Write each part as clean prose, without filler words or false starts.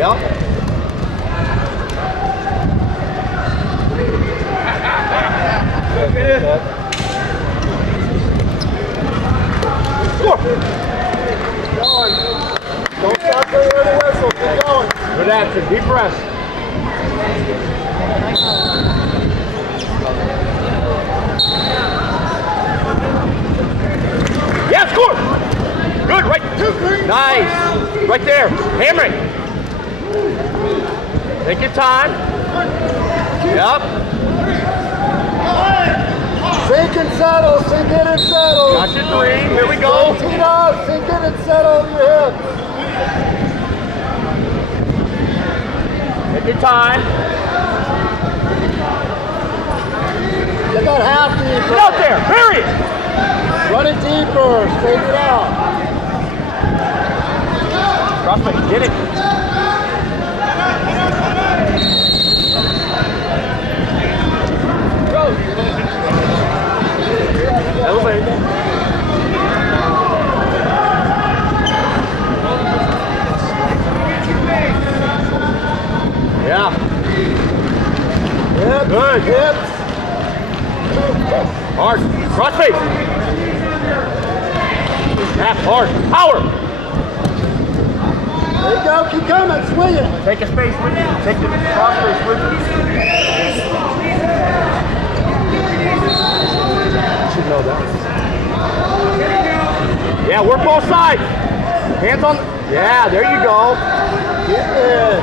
Yep. Score. Going. Don't stop till you hear the whistle. Keep going. Good action. Deep breath. Yeah, score. Good. Right. Nice. Right there. Hammer it. Take your time. Yep. Sink and settle. Sink in and settle. Got your three. Here we go. Tino, sink in and settle your hips. Take your time. You got half deep. Get out there. Period. Run it deeper. Straighten it out. Crossface. Get it. Elevate. Yeah. Hips. Good. Hips. Hard. Crossface. Half hard. Power. There you go. Keep coming. Swing it. Take a space with you. Take the crossface with you. Should know that. Yeah, work both sides. Hands on. Yeah, there you go. Get it.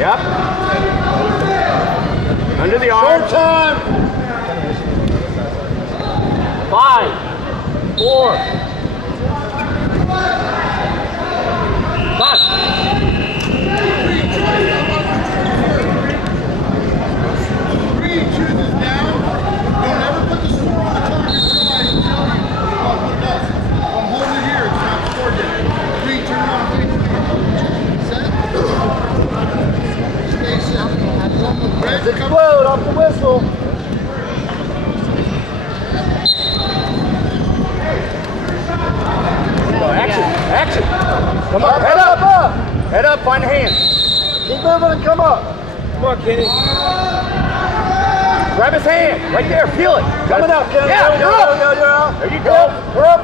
Yep. Under the arm. Short time. 5, 4, 5. Three chooses down. Don't ever put the score on the top of your try and tell you what it does. I'm holding it here. It's not scored yet. Three, turn around, face. Set. Stay set. Red, come Explode off the whistle. Action. Action. Come on. Head Up, up. up. Head up. Find the hand. Keep moving and come up. Come on, Kenny. Grab his hand. Right there. Feel it. Coming up, Kenny. Yeah, There you're you up. go, you're out. There you go. Up.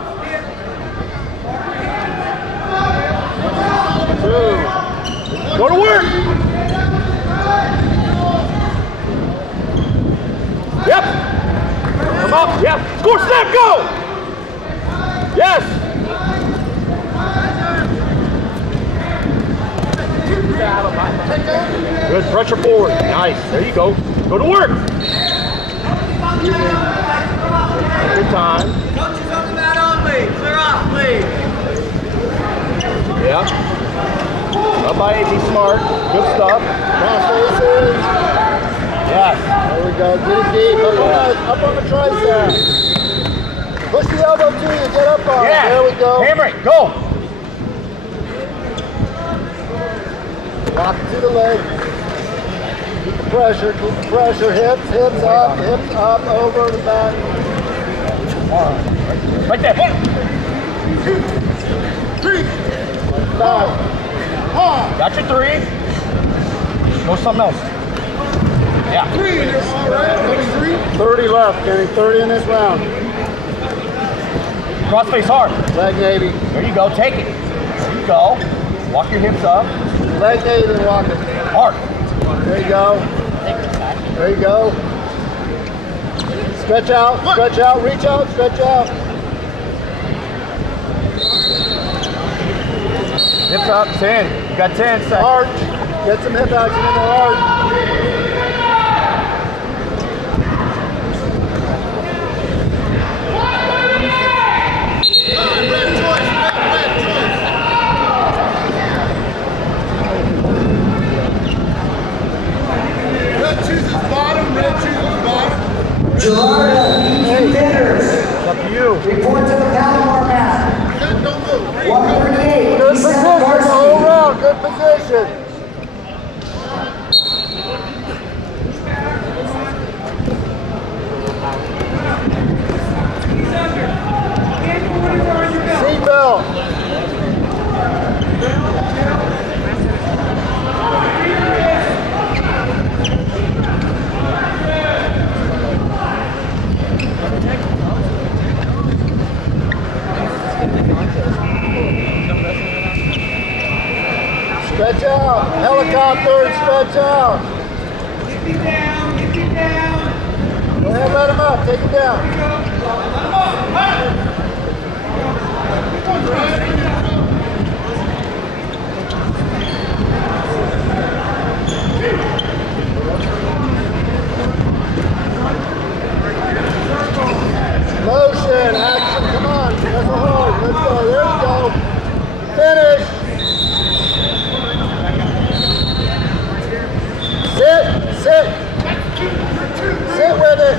Go to work. Yep. Come up. Yep. Score, snap, go. Yes. Good. Pressure forward. Nice. There you go. Go to work. Good time. Coaches on the mat only. Clear off, please. Yeah. Up by A, be smart. Good stuff. Cross faces. Yes. There we go. Get it deep. Up on the tricep. Push the elbow to you. Get up on it. Yeah. There we go. Hammer it. Go. Lock it to the leg. Keep the pressure. Keep the pressure. Hips up. Hips up. Over the back. Right there. 1, 2, 3, Back. hard. got your 3. Go something else. Yeah. 3, you're all right. That's 3. 30 left, Kenny. 30 in this round. Crossface hard. Leg Navy. There you go. Take it. There you go. Walk your hips up. Leg Navy and walk it. Hard. There you go. There you go. Stretch out. Stretch out. Reach out. Stretch out. Hips up. 10. You got 10 seconds. Arch. Get some hip action in the arch. Red choice. Red choice. Red chooses bottom. Red chooses bottom. Gerardo Sanders, It's up to you. report to the Palomar mat. Set, don't move. 138. Good position the whole round. Good position. Seatbelt. top third, stretch out. Go ahead, let him up, take him down. Motion, action, come on, that's a hard, let's go, there we go. Finish. Sit. Sit with it.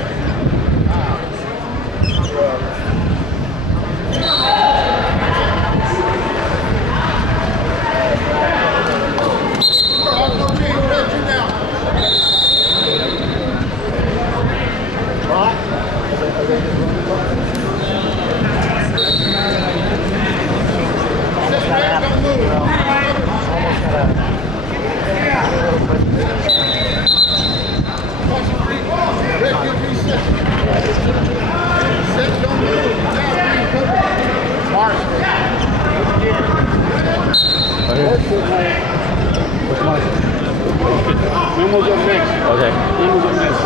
Memo's up next. Okay. Memo's up next.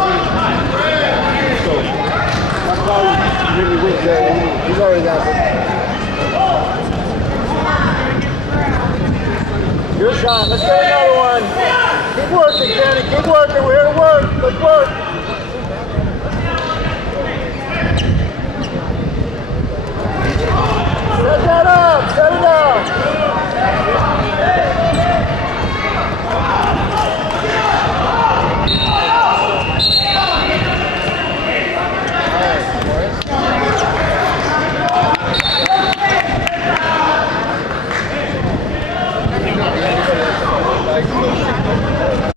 So, that's why you really with that. He's already got it. Your shot, let's get another one. Keep working, Kenny, keep working, we're here to work, let's work.